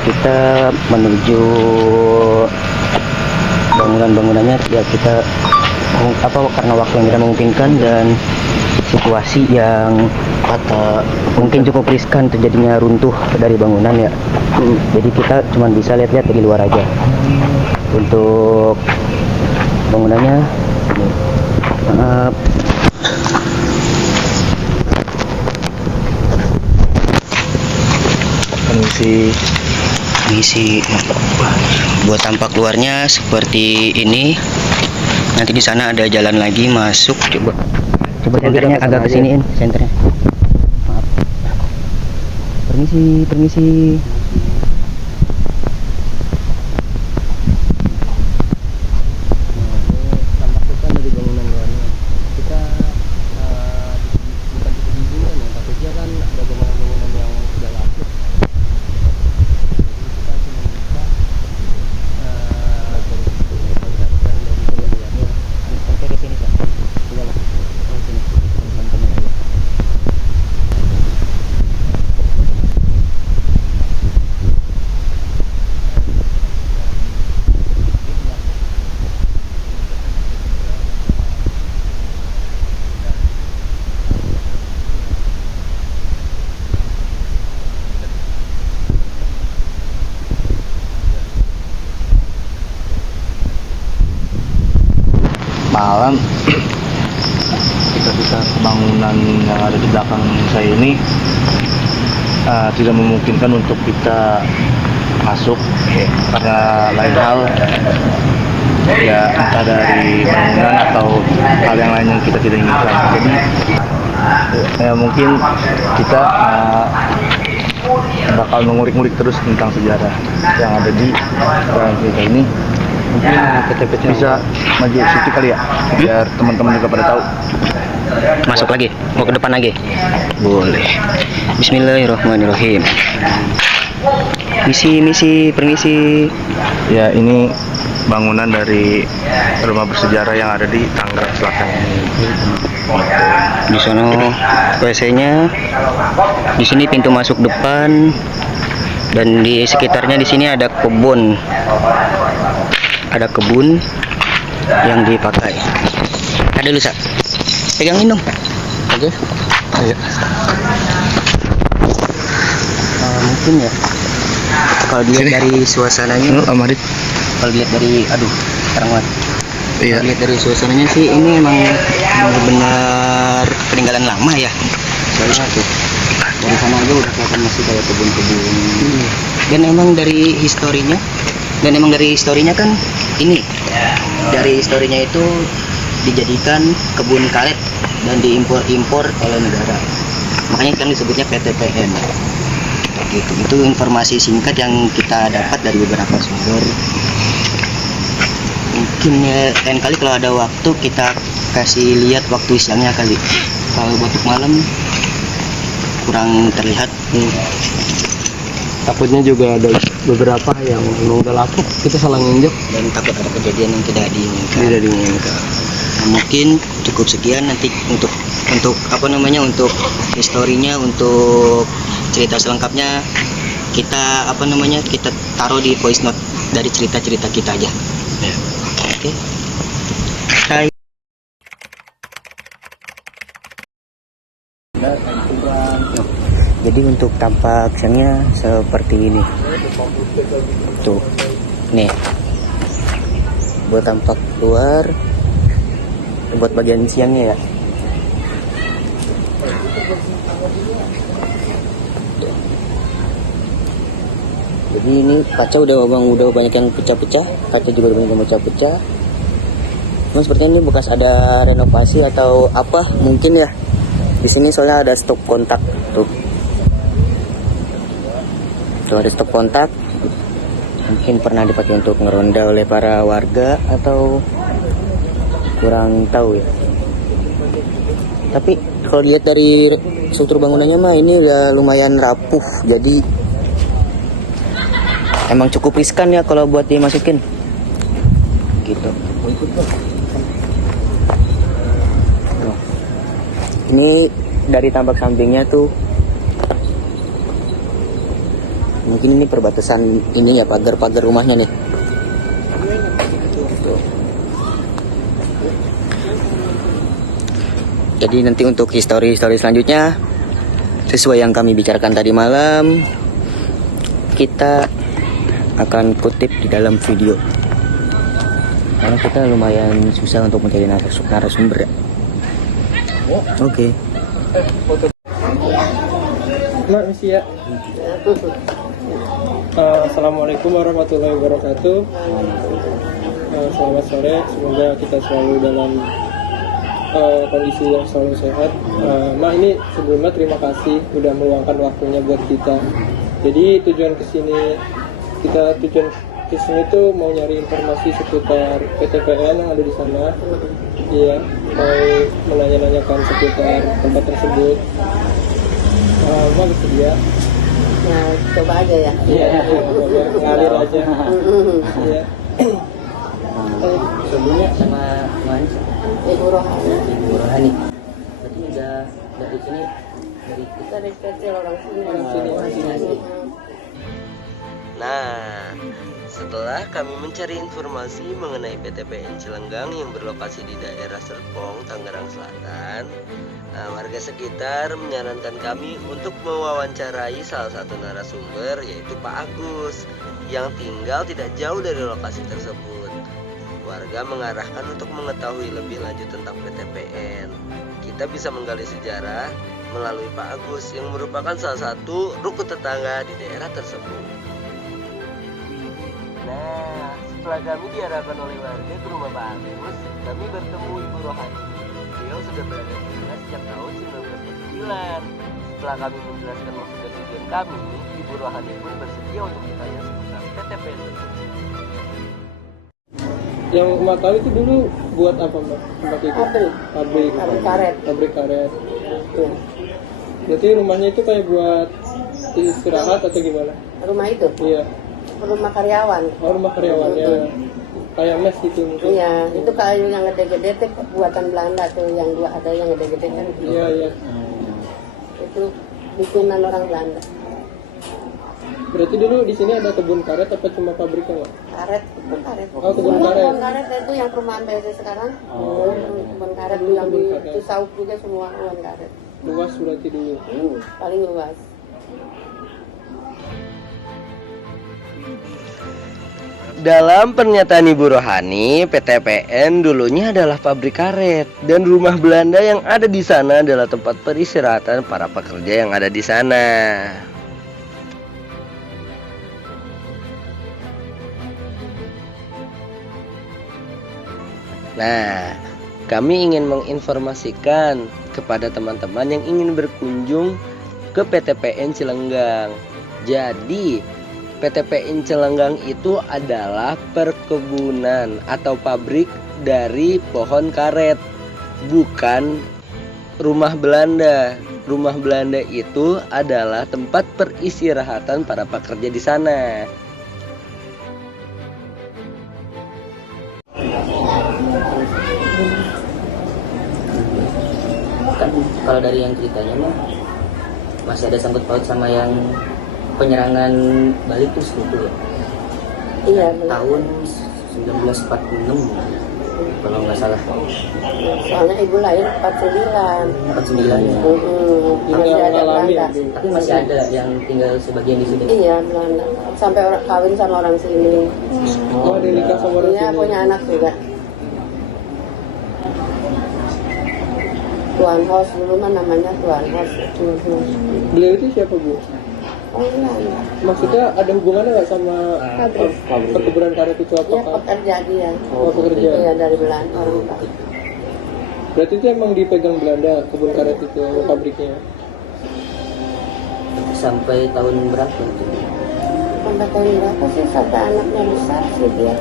kita menuju bangunan-bangunannya ya kita karena waktu yang tidak memungkinkan dan situasi yang mungkin cukup riskan terjadinya runtuh dari bangunan ya. Jadi kita cuma bisa lihat-lihat dari luar aja. Untuk bangunannya maaf. Misi buat tampak luarnya seperti ini. Nanti di sana ada jalan lagi masuk. Coba senternya agak kesiniin senternya. Maaf. Permisi. Malam kita bangunan yang ada di belakang saya ini tidak memungkinkan untuk kita masuk karena lain hal ya, entah dari bangunan atau hal yang lain yang kita tidak inginkan. Jadi ya mungkin kita bakal mengulik-ngulik terus tentang sejarah yang ada di dalam cerita ini. Mungkin kita bisa maju sedikit kali ya, biar teman-teman juga pada tahu. Masuk lagi, mau ke depan lagi? Boleh. Bismillahirrahmanirrahim. Permisi. Ya, ini bangunan dari rumah bersejarah yang ada di Tangerang Selatan ini. Di sana WC-nya, di sini pintu masuk depan, dan di sekitarnya di sini ada kebun. Ada kebun yang dipakai. Ada lusa. Pegangin dong. Oke. Ayo. Mungkin ya. Kalau dilihat dari suasananya. Kalau dilihat dari, sekarang banget. Iya. Kalau dilihat dari suasananya sih ini emang benar-benar peninggalan lama ya. Soalnya tuh dari sana aja udah kelihatan masih kayak kebun-kebun. Dan emang dari historinya kan ini. Dari historinya itu dijadikan kebun karet dan diimpor oleh negara. Makanya kan disebutnya PTPN. Gitu. Itu informasi singkat yang kita dapat dari beberapa sumber. Mungkin ya lain kali kalau ada waktu kita kasih lihat waktu siangnya kali. Kalau batuk malam kurang terlihat. Takutnya juga ada beberapa yang memang udah lapuk, kita salah nginjek Dan takut ada kejadian yang tidak diinginkan. Nah, mungkin cukup sekian nanti untuk historinya, untuk cerita selengkapnya kita kita taruh di voice note dari cerita-cerita kita aja. Ya. Oke. Hai. Jadi untuk tampak siangnya seperti ini. Tuh. Nih. Buat tampak luar. Buat bagian siangnya ya. Jadi ini kaca udah banyak yang pecah-pecah, kaca juga udah banyak yang pecah-pecah. Cuma sepertinya ini bekas ada renovasi atau apa mungkin ya. Di sini soalnya ada stop kontak tuh. Tuh ada stop kontak. Mungkin pernah dipakai untuk ngeronda oleh para warga atau kurang tahu ya. Tapi kalau dilihat dari struktur bangunannya mah ini udah lumayan rapuh. Jadi emang cukup riskan ya kalau buat dimasukin. Gitu. Tuh. Ini dari tampak sampingnya tuh Mungkin ini perbatasan ini ya, pagar-pagar rumahnya nih. Tuh. Jadi nanti untuk histori selanjutnya sesuai yang kami bicarakan tadi malam, kita akan kutip di dalam video. Karena kita lumayan susah untuk mencari narasumber ya. Oke. Manusia. Assalamualaikum warahmatullahi wabarakatuh. Selamat sore. Semoga kita selalu dalam kondisi yang selalu sehat. Ini sebelumnya terima kasih udah meluangkan waktunya buat kita. Jadi tujuan kesini tuh mau nyari informasi seputar PTPN yang ada di sana. Iya, mau menanya-nanyakan seputar tempat tersebut. Mau bersedia? Nah, coba aja ya. Iya, ngalir aja. Iya. Sebelumnya sama Mas Ibu Rohani. Ibu Rohani. Berarti udah dari sini dari Kita dari kecil orang sini. Orang sini. Nah, setelah kami mencari informasi mengenai PTPN Cilenggang yang berlokasi di daerah Serpong, Tangerang Selatan, warga sekitar menyarankan kami untuk mewawancarai salah satu narasumber, yaitu Pak Agus, yang tinggal tidak jauh dari lokasi tersebut. Warga mengarahkan untuk mengetahui lebih lanjut tentang PTPN. Kita bisa menggali sejarah melalui Pak Agus yang merupakan salah satu rukun tetangga di daerah tersebut. Nah, setelah kami diarahkan oleh warga ke rumah Pak Agus, kami bertemu Ibu Rohani. Beliau sudah berada di sana sejak tahun 1949. Setelah kami menjelaskan maksud dan tujuan kami, Ibu Rohani pun bersedia untuk ditanya seputar PTPN tersebut. Yang Mak tahu itu dulu buat apa, Mbak? Tempat itu? Pabrik karet. Pabrik karet. Iya. Berarti rumahnya itu kayak buat istirahat atau gimana? Rumah itu, Iya. rumah karyawan. Oh, rumah karyawannya. Kayak mes gitu mungkin. Iya, itu kayu yang gede-gede tuh buatan Belanda tuh, yang dua ada yang gede-gede kan. Iya, iya. Itu bikinan orang Belanda. Berarti dulu di sini ada kebun karet apa cuma pabriknya, Mbak? Karet, kebun karet. Oh, kebun Semua karet. kebun karet itu yang perumahan BSD sekarang. Kebun karet tuh yang di Kebun karet. Cisauk juga semua kebun karet. Luas berarti dulu. Paling luas. Dalam pernyataan Ibu Rohani, PTPN dulunya adalah pabrik karet dan rumah Belanda yang ada di sana adalah tempat peristirahatan para pekerja yang ada di sana. Nah, kami ingin menginformasikan kepada teman-teman yang ingin berkunjung ke PTPN Cilenggang. Jadi, PTPN Cilenggang itu adalah perkebunan atau pabrik dari pohon karet, bukan rumah Belanda. Rumah Belanda itu adalah tempat peristirahatan para pekerja di sana. kan kalau dari yang ceritanya mah masih ada sangkut paut sama yang penyerangan Bali itu sekutu ya. Iya, benar. Tahun 1946 kalau nggak salah. Soalnya ibu lahir 49. 49 ya. Masih ada mengalami Belanda. ya. Tapi masih ada yang tinggal sebagian di sini. Iya, Belanda. Sampai kawin sama orang sini. Oh, ada nikah sama orang Iya, sini. punya anak juga. Tuan Hos dulu mah namanya Tuan Hos. Beliau itu siapa, Bu? Oh iya, Maksudnya ada hubungannya nggak sama Pabrik. perkebunan karet itu Dia apakah? pekerja dia. Oh, pekerja. Iya, dari Belanda orang Bali. Berarti itu emang dipegang Belanda kebun karet itu pabriknya. Sampai tahun berapa itu? Sampai tahun berapa sih sampai anaknya besar sih dia.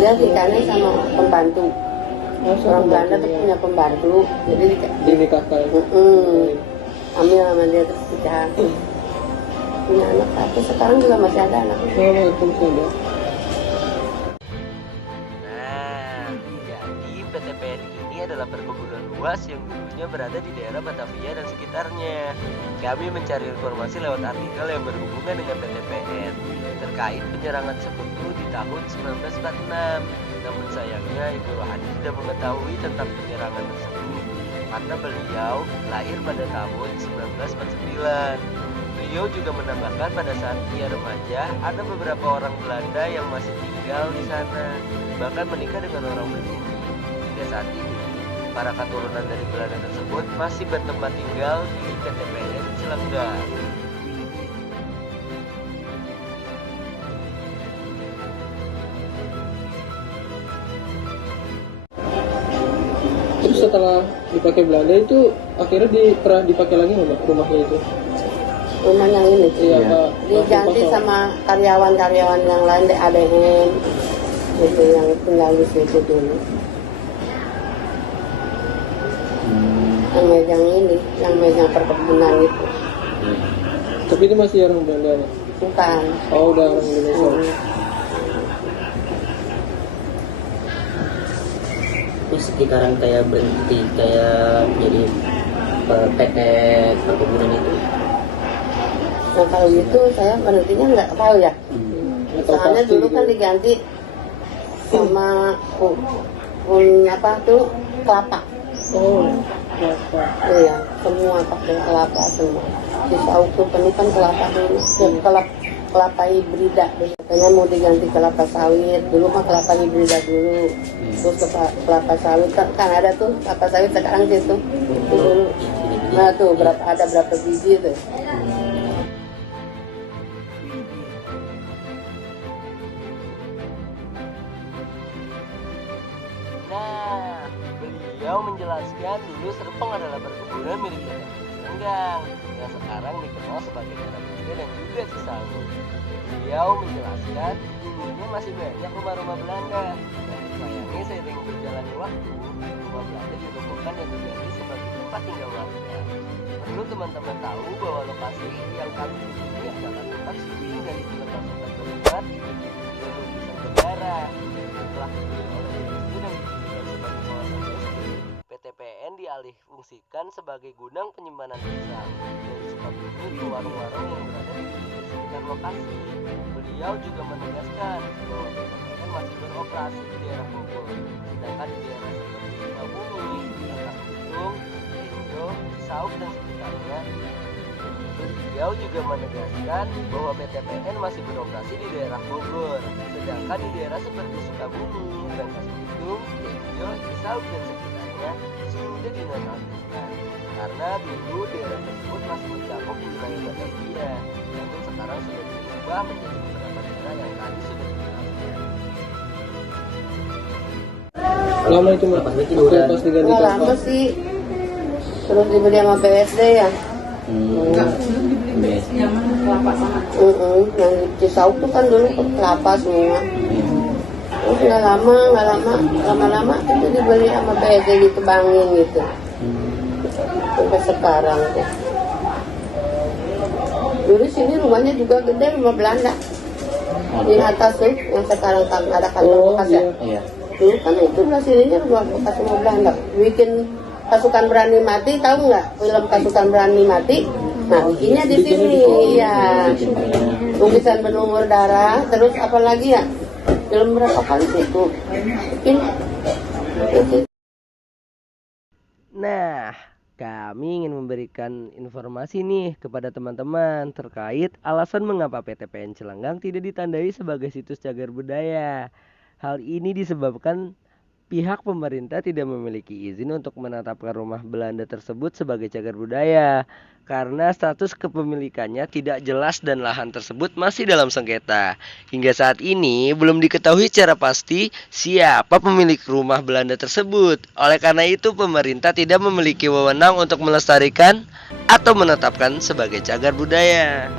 Dia nikahnya sama pembantu. Oh, Orang Belanda tuh punya pembantu. Jadi dinikahkan. ambil sama dia terus nikah. Punya anak satu. Sekarang juga masih ada anak. Oh, itu masih ada. Nah, jadi PTPN ini adalah perkebunan luas luas yang dulunya berada di daerah Batavia dan sekitarnya. Kami mencari informasi lewat artikel yang berhubungan dengan PTPN terkait penyerangan sekutu di tahun 1946. Namun sayangnya Ibu Rohani tidak mengetahui tentang penyerangan tersebut karena beliau lahir pada tahun 1949. Beliau juga menambahkan pada saat ia remaja, ada beberapa orang Belanda yang masih tinggal di sana, bahkan menikah dengan orang pribumi. Hingga saat ini, para keturunan dari Belanda tersebut masih bertempat tinggal di PTPN Cilanggang. Terus setelah dipakai Belanda itu akhirnya pernah dipakai lagi nggak Mbak, rumahnya itu? Rumah yang ini Iya, Pak. diganti sama karyawan-karyawan yang lain di ADN itu yang tinggal di situ dulu. Yang megang ini, yang megang perkebunan itu. Tapi itu masih orang Belanda ya? Bukan. Oh, udah orang Indonesia. Terus sekarang kayak berhenti kayak jadi PT perkebunan itu. Nah kalau gitu saya berhentinya nggak tahu ya. Atau Soalnya pasti dulu gitu. kan diganti sama apa tuh kelapa. Oh, kenapa? Iya, semua pakai kelapa semua. Di Sauk tuh penuh kan kelapa dulu. Kelapa hibrida. Katanya mau diganti kelapa sawit. Dulu mah kelapa hibrida dulu. Terus kelapa sawit kan ada tuh kelapa sawit sekarang gitu. Dulu. Nah tuh ada berapa biji tuh. Nah, beliau menjelaskan dulu Serpong adalah perkebunan milik PTPN Cilanggang yang sekarang dikenal sebagai daerah Beda dan juga Cisauk. Beliau menjelaskan dulunya masih banyak rumah-rumah Belanda dan sayangnya seiring berjalannya waktu, rumah Belanda dirobohkan dan diganti sebagai tempat tinggal warga. Perlu teman-teman tahu bahwa lokasi yang kali ini adalah tempat syuting dari film pasukan terlibat dan lukisan negara. Setelah dibeli oleh DSD dan dijadikan sebagai kawasan DSD, PTPN dialihfungsikan sebagai gudang penyimpanan pisang dari Sukabumi ke warung-warung yang berada di sekitar lokasi. Beliau juga menegaskan bahwa PTPN masih beroperasi di daerah Bogor, sedangkan di daerah seperti Sukabumi, Rangkas Bitung, Tenjo, Cisauk dan sekitarnya. Beliau juga menegaskan bahwa PTPN masih beroperasi di daerah Bogor, sedangkan di daerah seperti Sukabumi, Rangkas Bitung, Tenjo, Cisauk dan sekitarnya sudah dinonaktifkan karena dulu daerah tersebut masih mencakup wilayah Batavia, namun sekarang sudah diubah menjadi beberapa daerah yang tadi sudah dijelaskan. Lama itu Mbak? Pas diganti Nggak lama kelapa. sih. Terus dibeli sama BSD ya. Yang di Cisauk tuh kan dulu kelapa semua. Terus nggak lama itu dibeli sama BSD ditebangin gitu. Sampai sekarang tuh. Dulu sini rumahnya juga gede, rumah Belanda. Di atas tuh yang sekarang kan ada kantor bekas ya. Iya. Dulu kan itu belah sininya rumah bekas rumah Belanda. Bikin Pasukan Berani Mati, tahu nggak film Pasukan Berani Mati? Nah, bikinnya di sini, ya. Lukisan berlumur darah, terus apa lagi ya? Film berapa kali sih itu? Bikin. Nah, kami ingin memberikan informasi nih kepada teman-teman terkait alasan mengapa PTPN Cilanggang tidak ditandai sebagai situs cagar budaya. Hal ini disebabkan pihak pemerintah tidak memiliki izin untuk menetapkan rumah Belanda tersebut sebagai cagar budaya karena status kepemilikannya tidak jelas dan lahan tersebut masih dalam sengketa. Hingga saat ini belum diketahui secara pasti siapa pemilik rumah Belanda tersebut. Oleh karena itu pemerintah tidak memiliki wewenang untuk melestarikan atau menetapkan sebagai cagar budaya.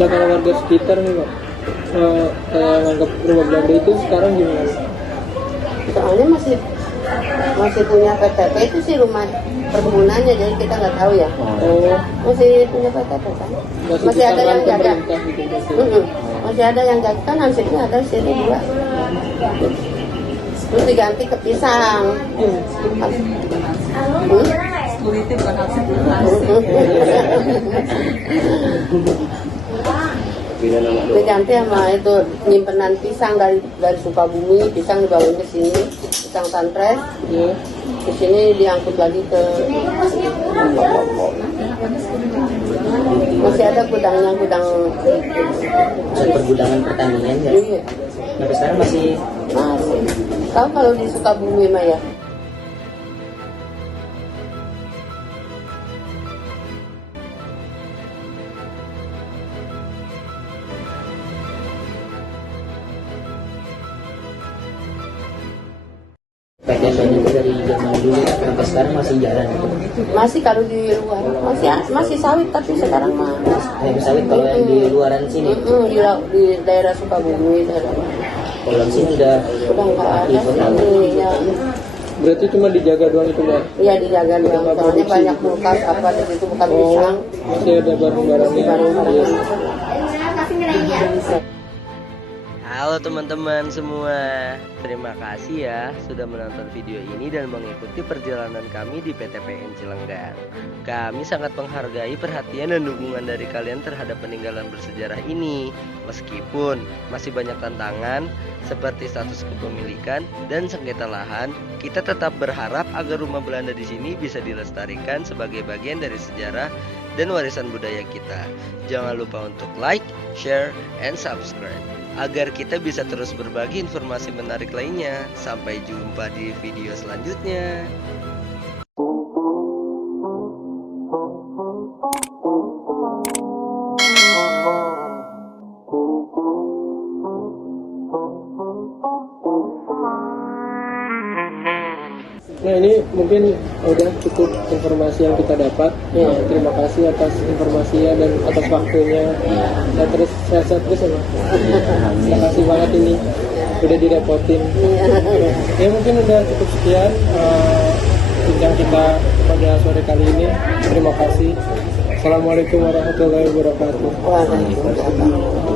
Lah kalau warga sekitar nih Pak, kayak nganggap rumah Belanda itu sekarang gimana? Soalnya masih punya PTP itu sih rumah perkebunannya, jadi kita nggak tahu ya. Oh, Masih punya PTP kan? Masih ada yang jaga. pemerintah gitu berarti. Masih ada yang jaga kan, hasilnya ada sini 2. Terus diganti ke pisang. Diganti sama itu nyimpenan pisang dari Sukabumi, pisang dibawa ke sini, pisang santres. Iya. Di sini diangkut lagi ke masih ada gudangnya, gudang Pergudangan pertanian ya. ini. Sampai sekarang masih Tahu kalau di Sukabumi mah ya. PTP itu dari zaman dulu sampai sekarang masih jalan gitu. Masih kalau di luar masih sawit, tapi sekarang mah Yang sawit kalau yang di luaran sini, di daerah Sukabumi kalau di sini udah nggak ada sih ya. Berarti cuma dijaga doang itu, Mbak? Iya dijaga doang, soalnya banyak kulkas apa di situ bukan pisang. Masih ada barang-barangnya. Iya. Halo teman-teman semua, terima kasih ya sudah menonton video ini dan mengikuti perjalanan kami di PTPN Cilenggang. Kami sangat menghargai perhatian dan dukungan dari kalian terhadap peninggalan bersejarah ini. Meskipun masih banyak tantangan seperti status kepemilikan dan sengketa lahan, kita tetap berharap agar rumah Belanda di sini bisa dilestarikan sebagai bagian dari sejarah dan warisan budaya kita. Jangan lupa untuk like, share, and subscribe agar kita bisa terus berbagi informasi menarik lainnya. Sampai jumpa di video selanjutnya. Nah, ini mungkin udah cukup informasi yang kita dapat. Ya. Terima kasih atas informasinya dan atas waktunya. Saya terus sehat terus ya, Mbak. Terima kasih banget ini udah direpotin. Ya mungkin udah cukup sekian bincang kita pada sore kali ini. Terima kasih. Assalamualaikum warahmatullahi wabarakatuh. Waalaikumsalam.